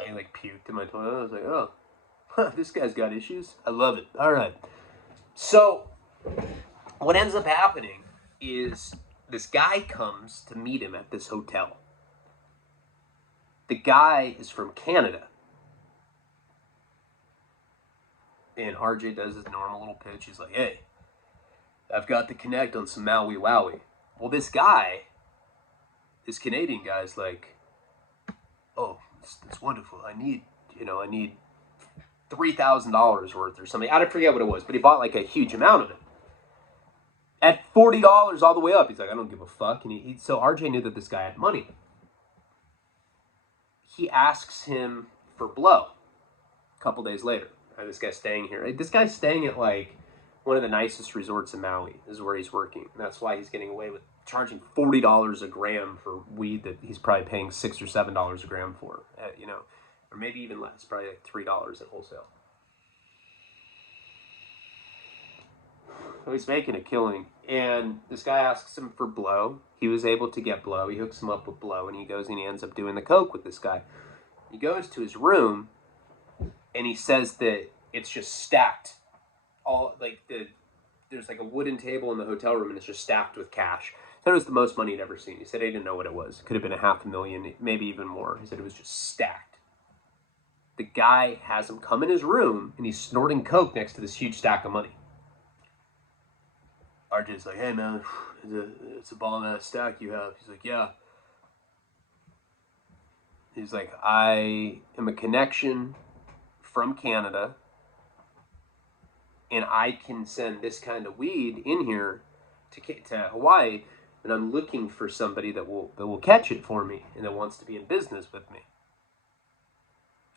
He like puked in my toilet. I was like, oh, huh, this guy's got issues. I love it. All right. So what ends up happening is this guy comes to meet him at this hotel. The guy is from Canada. And RJ does his normal little pitch. He's like, hey, I've got the connect on some Maui Wowie. Well, this Canadian guy's like, oh, it's wonderful. I need $3,000 worth or something. I forget what it was, but he bought like a huge amount of it. At $40 all the way up. He's like, I don't give a fuck. And so RJ knew that this guy had money. He asks him for blow a couple days later. This guy's staying here. This guy's staying at like one of the nicest resorts in Maui is where he's working. And that's why he's getting away with charging $40 a gram for weed that he's probably paying $6 or $7 a gram for, you know, or maybe even less, probably like $3 at wholesale. So he's making a killing. And this guy asks him for blow. He was able to get blow. He hooks him up with blow, and he goes and he ends up doing the coke with this guy. He goes to his room, and he says that it's just stacked. All like there's like a wooden table in the hotel room, and it's just stacked with cash. He said it was the most money he'd ever seen. He said he didn't know what it was. It could have been $500,000, maybe even more. He said it was just stacked. The guy has him come in his room, and he's snorting coke next to this huge stack of money. RJ's like, hey man, it's a ball-ass stack you have. He's like, yeah. He's like, I am a connection from Canada, and I can send this kind of weed in here to Hawaii, and I'm looking for somebody that will catch it for me and that wants to be in business with me.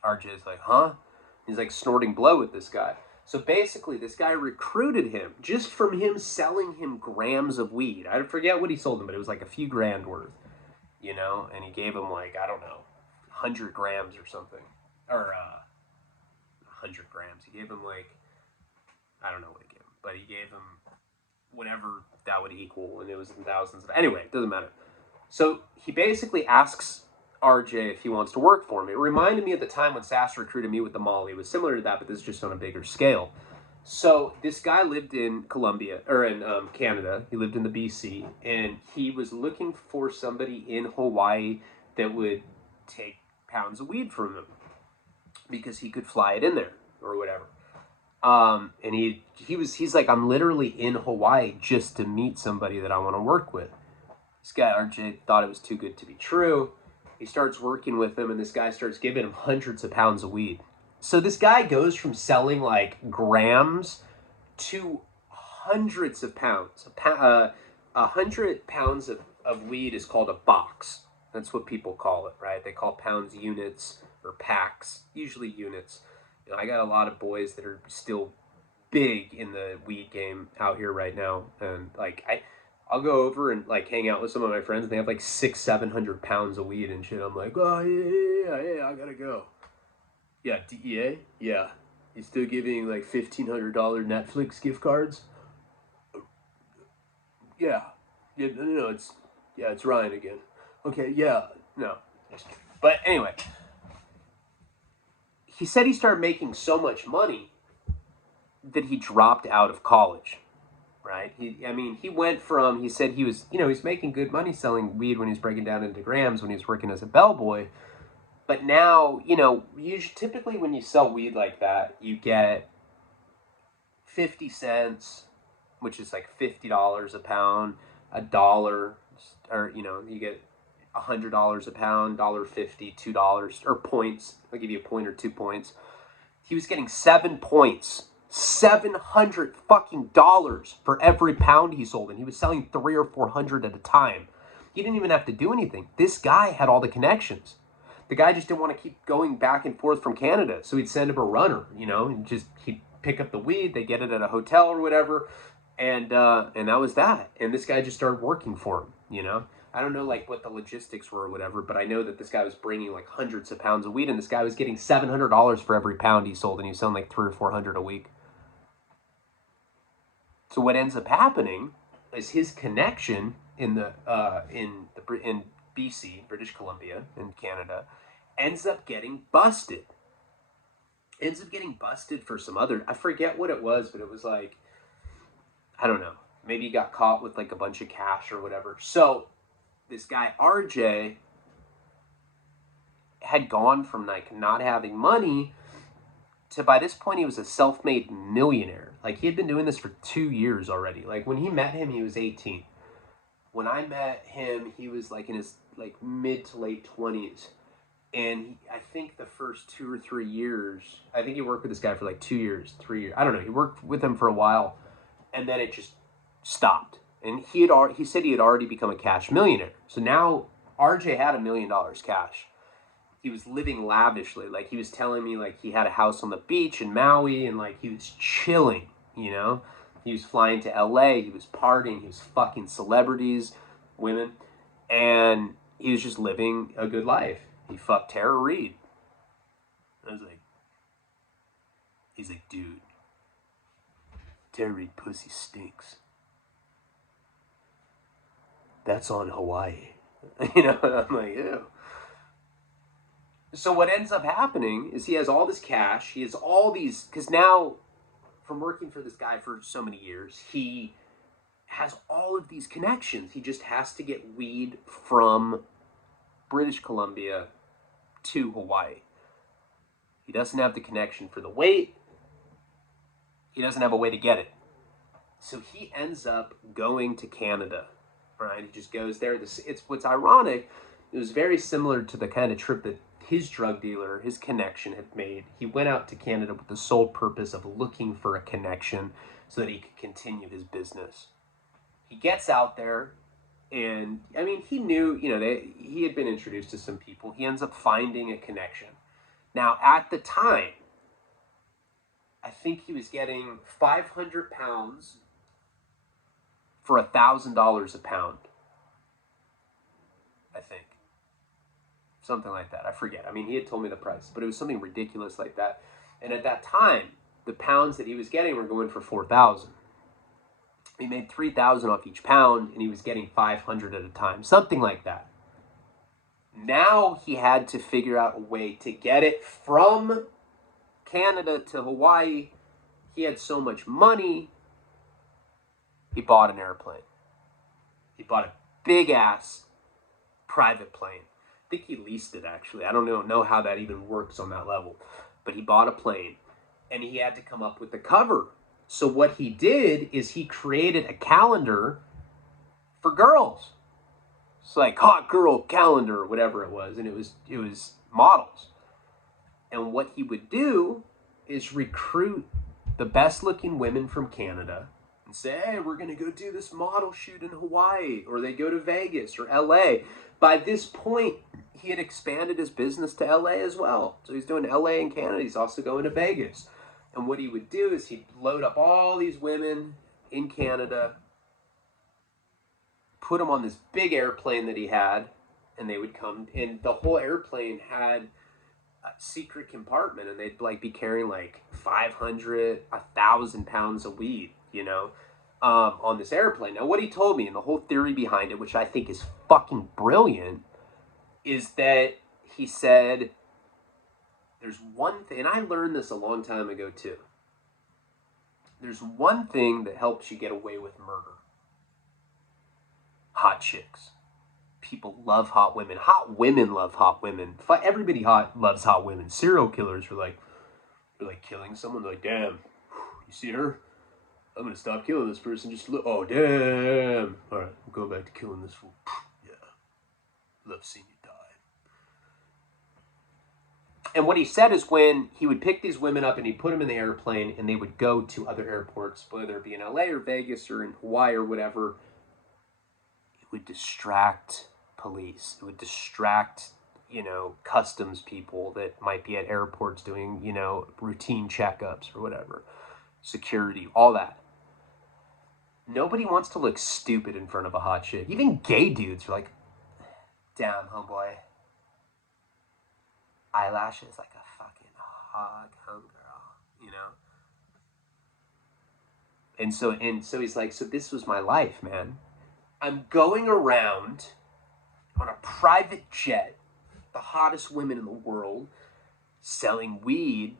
RJ's like, huh? He's like snorting blow with this guy. So basically, this guy recruited him just from him selling him grams of weed. I forget what he sold him, but it was like a few grand worth, you know? And he gave him like, I don't know, 100 grams or something. Or 100 grams. He gave him like, I don't know what he gave him, but he gave him whatever that would equal, and it was in thousands. Anyway, it doesn't matter. So he basically asks RJ if he wants to work for him. It reminded me of the time when Sass recruited me with the Molly. It was similar to that, but this is just on a bigger scale. So this guy lived in Canada. He lived in the BC, and he was looking for somebody in Hawaii that would take pounds of weed from him because he could fly it in there or whatever. And he's like, I'm literally in Hawaii just to meet somebody that I want to work with. This guy, RJ, thought it was too good to be true. He starts working with him, and this guy starts giving him hundreds of pounds of weed. So this guy goes from selling like grams to hundreds of pounds. 100 pounds of weed is called a box. That's what people call it, right? They call pounds units or packs, usually units. You know, I got a lot of boys that are still big in the weed game out here right now, and like I'll go over and like hang out with some of my friends, and they have like 600-700 pounds of weed and shit. I'm like, oh yeah, I gotta go. Yeah, DEA, yeah. You still giving like $1,500 Netflix gift cards? Yeah, no, it's Ryan again. Okay, yeah, no, but anyway, he said he started making so much money that he dropped out of college. Right? He went from, he said he was, he's making good money selling weed when he was breaking down into grams when he was working as a bellboy. But now, typically when you sell weed like that, you get 50 cents, which is like $50 a pound, $1, or, you get $100 a pound, $1.50, $2, or points. I'll give you a point or 2 points. He was getting 7 points. $700 fucking dollars for every pound he sold, and he was selling 300 or 400 at a time. He didn't even have to do anything. This guy had all the connections. The guy just didn't want to keep going back and forth from Canada, so he'd send him a runner, and he'd pick up the weed, they get it at a hotel or whatever, and that was that. And this guy just started working for him, I don't know like what the logistics were or whatever, but I know that this guy was bringing like hundreds of pounds of weed, and this guy was getting $700 for every pound he sold, and he was selling like 300 or 400 a week. So what ends up happening is his connection in BC, British Columbia, in Canada, ends up getting busted. Ends up getting busted for some other, I forget what it was, but it was like, I don't know, maybe he got caught with like a bunch of cash or whatever. So this guy RJ had gone from like not having money to, by this point, he was a self-made millionaire. Like, he had been doing this for 2 years already. Like, when he met him, he was 18. When I met him, he was like in his like mid to late 20s. And I think the first 2 or 3 years, I think he worked with this guy for like 2 years, 3 years. I don't know. He worked with him for a while, and then it just stopped. And he said he had already become a cash millionaire. So now RJ had $1 million cash. He was living lavishly. Like, he was telling me like he had a house on the beach in Maui, and like he was chilling, He was flying to LA, he was partying, he was fucking celebrities, women, and he was just living a good life. He fucked Tara Reid. I was like, he's like, dude, Tara Reid pussy stinks. That's on Hawaii. I'm like, ew. So what ends up happening is he has all this cash. He has all these, because now, from working for this guy for so many years, he has all of these connections. He just has to get weed from British Columbia to Hawaii. He doesn't have the connection for the weight. He doesn't have a way to get it. So he ends up going to Canada, right? He just goes there. It's what's ironic. It was very similar to the kind of trip that his drug dealer, his connection had made. He went out to Canada with the sole purpose of looking for a connection so that he could continue his business. He gets out there, and he knew, he had been introduced to some people. He ends up finding a connection. Now, at the time, I think he was getting 500 pounds for $1,000 a pound. I think. Something like that. I forget. He had told me the price, but it was something ridiculous like that. And at that time, the pounds that he was getting were going for $4,000. He made $3,000 off each pound, and he was getting 500 at a time. Something like that. Now he had to figure out a way to get it from Canada to Hawaii. He had so much money, he bought an airplane. He bought a big-ass private plane. I think he leased it, actually. I don't know how that even works on that level. But he bought a plane, and he had to come up with the cover. So what he did is he created a calendar for girls. It's like hot girl calendar or whatever it was, and it was models. And what he would do is recruit the best looking women from Canada and say, hey, we're going to go do this model shoot in Hawaii, or they go to Vegas or LA. By this point, he had expanded his business to LA as well. So he's doing LA and Canada. He's also going to Vegas. And what he would do is he'd load up all these women in Canada, put them on this big airplane that he had, and they would come, and the whole airplane had a secret compartment, and they'd like be carrying like 500, 1,000 pounds of weed, you know, on this airplane. Now, what he told me, and the whole theory behind it, which I think is fucking brilliant, is that he said, there's one thing, and I learned this a long time ago too. There's one thing that helps you get away with murder. Hot chicks. People love hot women. Hot women love hot women. Everybody loves hot women. Serial killers are like, they're like killing someone. They're like, damn, you see her? I'm going to stop killing this person. Just look. Oh, damn. All right, I'm going back to killing this fool. Yeah. Love seeing you die. And what he said is when he would pick these women up and he'd put them in the airplane and they would go to other airports, whether it be in LA or Vegas or in Hawaii or whatever, it would distract police. It would distract, you know, customs people that might be at airports doing, you know, routine checkups or whatever. Security, all that. Nobody wants to look stupid in front of a hot chick. Even gay dudes are like, damn, homeboy. Eyelashes like a fucking hog, homegirl, you know? And so he's like, so this was my life, man. I'm going around on a private jet, the hottest women in the world, selling weed.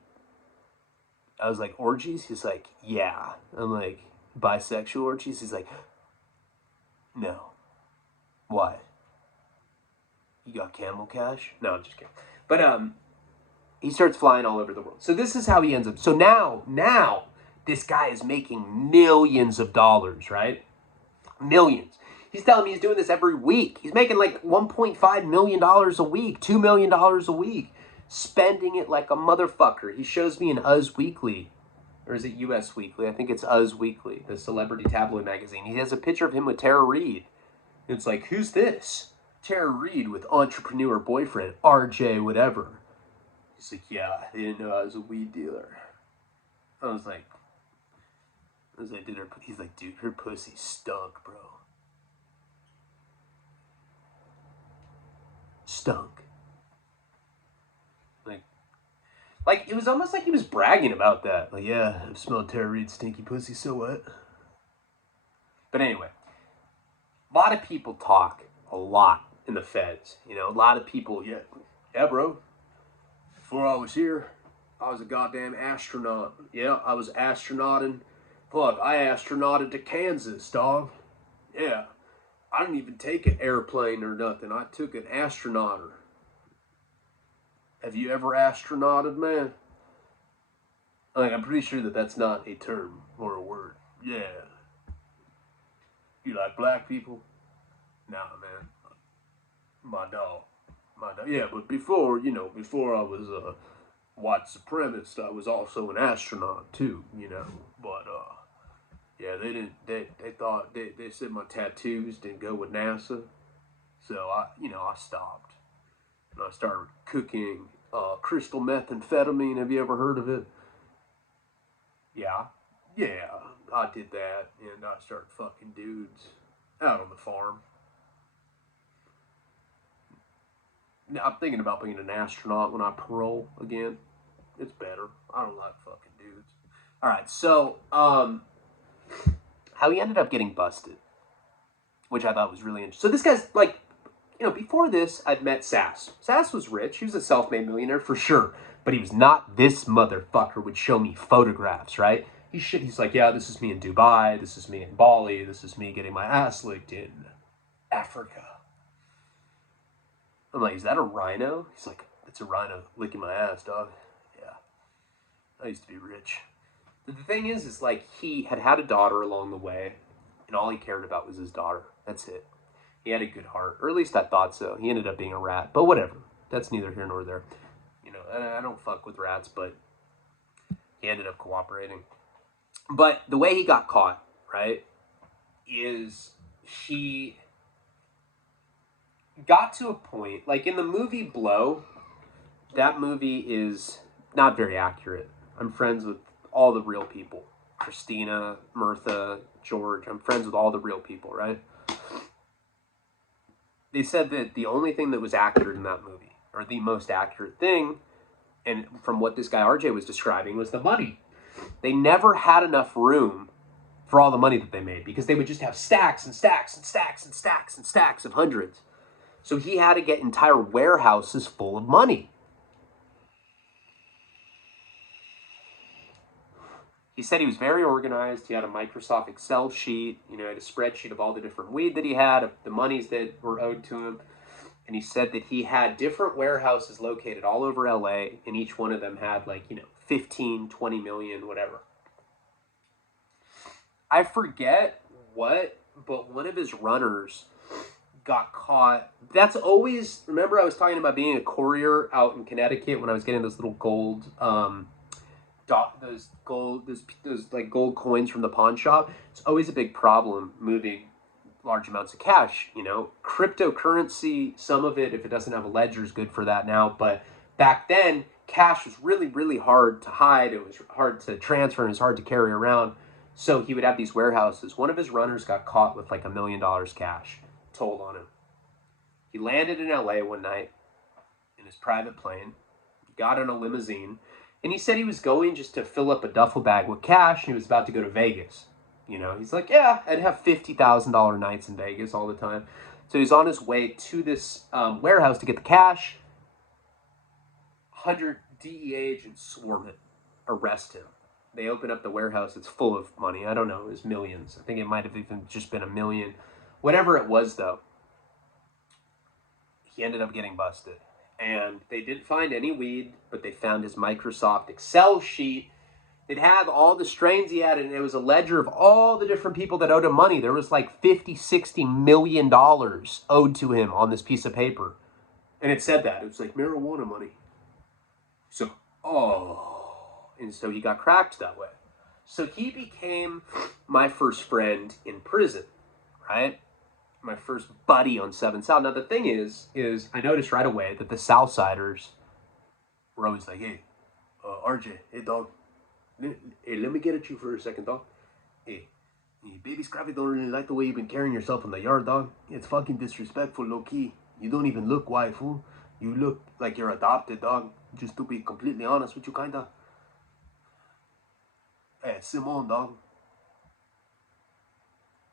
I was like, orgies? He's like, yeah. I'm like, bisexual orgies? He's like, no. Why? You got camel cash? No, I'm just kidding. But he starts flying all over the world. So this is how he ends up. So now this guy is making millions of dollars, right? Millions. He's telling me he's doing this every week. He's making like $1.5 million a week, $2 million a week, spending it like a motherfucker. He shows me in Us Weekly, or is it US Weekly? I think it's Us Weekly, the celebrity tabloid magazine. He has a picture of him with Tara Reid. It's like, who's this? Tara Reid with entrepreneur boyfriend, RJ whatever. He's like, yeah, they didn't know I was a weed dealer. I was like, dude, he's like, dude, her pussy stunk, bro. Stunk. Like, it was almost like he was bragging about that. Like, yeah, I've smelled Tara Reid's stinky pussy, so what? But anyway, a lot of people talk a lot in the feds. You know, a lot of people, yeah, bro. Before I was here, I was a goddamn astronaut. Yeah, I was astronauting. Fuck, I astronauted to Kansas, dog. Yeah. I didn't even take an airplane or nothing. I took an astronauter. Have you ever astronauted, man? Like, I'm pretty sure that that's not a term or a word. Yeah. You like black people? Nah, man. My dog. Yeah, but before I was a white supremacist, I was also an astronaut too, you know. But yeah, they said my tattoos didn't go with NASA. So I stopped. And I started cooking crystal methamphetamine. Have you ever heard of it? Yeah, I did that, and I started fucking dudes out on the farm. Now, I'm thinking about being an astronaut when I parole again. It's better. I don't like fucking dudes. All right, so how he ended up getting busted, which I thought was really interesting. So this guy's like, you know, before this, I'd met Sass. Sass was rich. He was a self-made millionaire for sure. But he was not. This motherfucker would show me photographs, right? He's like, yeah, this is me in Dubai. This is me in Bali. This is me getting my ass licked in Africa. I'm like, is that a rhino? He's like, it's a rhino licking my ass, dog. Yeah. I used to be rich. The thing is like, he had a daughter along the way, and all he cared about was his daughter. That's it. He had a good heart, or at least I thought so. He ended up being a rat, but whatever. That's neither here nor there. You know, I don't fuck with rats, but he ended up cooperating. But the way he got caught, right, is he got to a point, like in the movie Blow, that movie is not very accurate. I'm friends with all the real people. Christina, Mirtha, George. I'm friends with all the real people, right? They said that the only thing that was accurate in that movie, or the most accurate thing, and from what this guy RJ was describing, was the money. They never had enough room for all the money that they made because they would just have stacks and stacks and stacks and stacks and stacks of hundreds. So he had to get entire warehouses full of money. He said he was very organized. He had a Microsoft Excel sheet. You know, he had a spreadsheet of all the different weed that he had, of the monies that were owed to him. And he said that he had different warehouses located all over LA, and each one of them had, like, 15, 20 million, whatever. I forget what, but one of his runners got caught. That's always, remember I was talking about being a courier out in Connecticut when I was getting those little gold, those like gold coins from the pawn shop. It's always a big problem moving large amounts of cash. Cryptocurrency, some of it, if it doesn't have a ledger, is good for that now. But back then, cash was really, really hard to hide. It was hard to transfer, and it was hard to carry around. So he would have these warehouses. One of his runners got caught with like $1 million cash told on him. He landed in LA one night in his private plane. He got in a limousine, and he said he was going just to fill up a duffel bag with cash, and he was about to go to Vegas. He's like, yeah, I'd have $50,000 nights in Vegas all the time. So he's on his way to this warehouse to get the cash. 100 DEA agents swarm it, arrest him. They open up the warehouse. It's full of money. I don't know. It was millions. I think it might have even just been $1 million. Whatever it was, though, he ended up getting busted. And they didn't find any weed, but they found his Microsoft Excel sheet. It had all the strains he had, and it was a ledger of all the different people that owed him money. There was like $50-60 million owed to him on this piece of paper. And it said that. It was like marijuana money. So, and so he got cracked that way. So he became my first friend in prison, right? My first buddy on 7 South. Now, the thing is I noticed right away that the Southsiders were always like, hey, RJ, hey, dog. Hey, let me get at you for a second, dog. Hey, baby Scrappy don't really like the way you've been carrying yourself in the yard, dog. It's fucking disrespectful, low-key. You don't even look white, fool. You look like you're adopted, dog. Just to be completely honest with you, kinda. Hey, Simone, dog.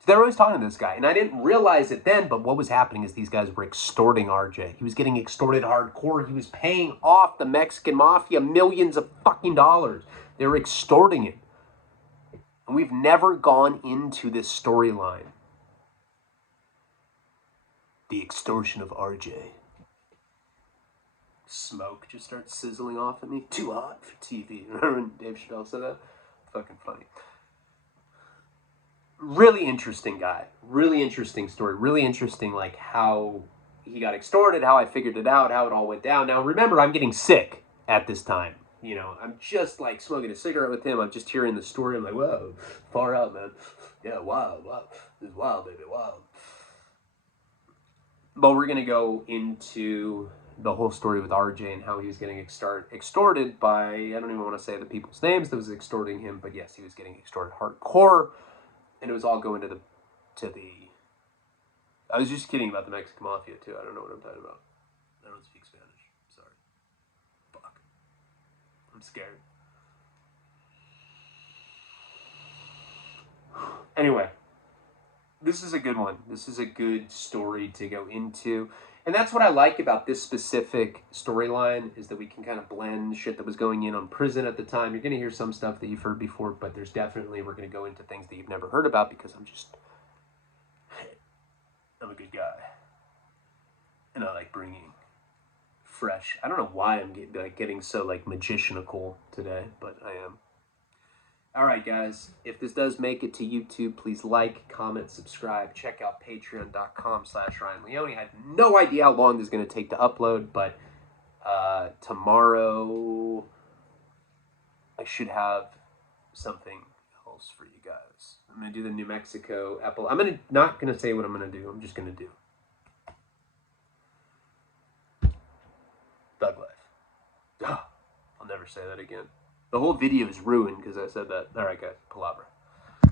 They're always talking to this guy, and I didn't realize it then, but what was happening is these guys were extorting RJ. He was getting extorted hardcore. He was paying off the Mexican mafia millions of fucking dollars. They were extorting him. And we've never gone into this storyline. The extortion of RJ. Smoke just starts sizzling off at me. Too hot for TV. Remember when Dave Chappelle said that? Fucking funny. Really interesting guy. Really interesting story. Really interesting, like, how he got extorted, how I figured it out, how it all went down. Now, remember, I'm getting sick at this time. I'm just, like, smoking a cigarette with him. I'm just hearing the story. I'm like, whoa, far out, man. Yeah, wow. This is wild, baby, wild. But we're going to go into the whole story with RJ and how he was getting extorted by, I don't even want to say the people's names that was extorting him, but yes, he was getting extorted hardcore. And it was all going to the, I was just kidding about the Mexican mafia too. I don't know what I'm talking about. I don't speak Spanish. Sorry. Fuck. I'm scared. Anyway, this is a good one. This is a good story to go into. And that's what I like about this specific storyline, is that we can kind of blend shit that was going in on prison at the time. You're going to hear some stuff that you've heard before, but there's definitely, we're going to go into things that you've never heard about, because I'm a good guy. And I like bringing fresh, I don't know why I'm getting so like magicianical today, but I am. All right, guys, if this does make it to YouTube, please like, comment, subscribe. Check out patreon.com/Ryan Leone. I have no idea how long this is going to take to upload, but tomorrow I should have something else for you guys. I'm gonna do the New Mexico apple. I'm not gonna say what I'm gonna do. I'm just gonna do Thug Life. I'll never say that again. The whole video is ruined because I said that. All right, guys, palabra.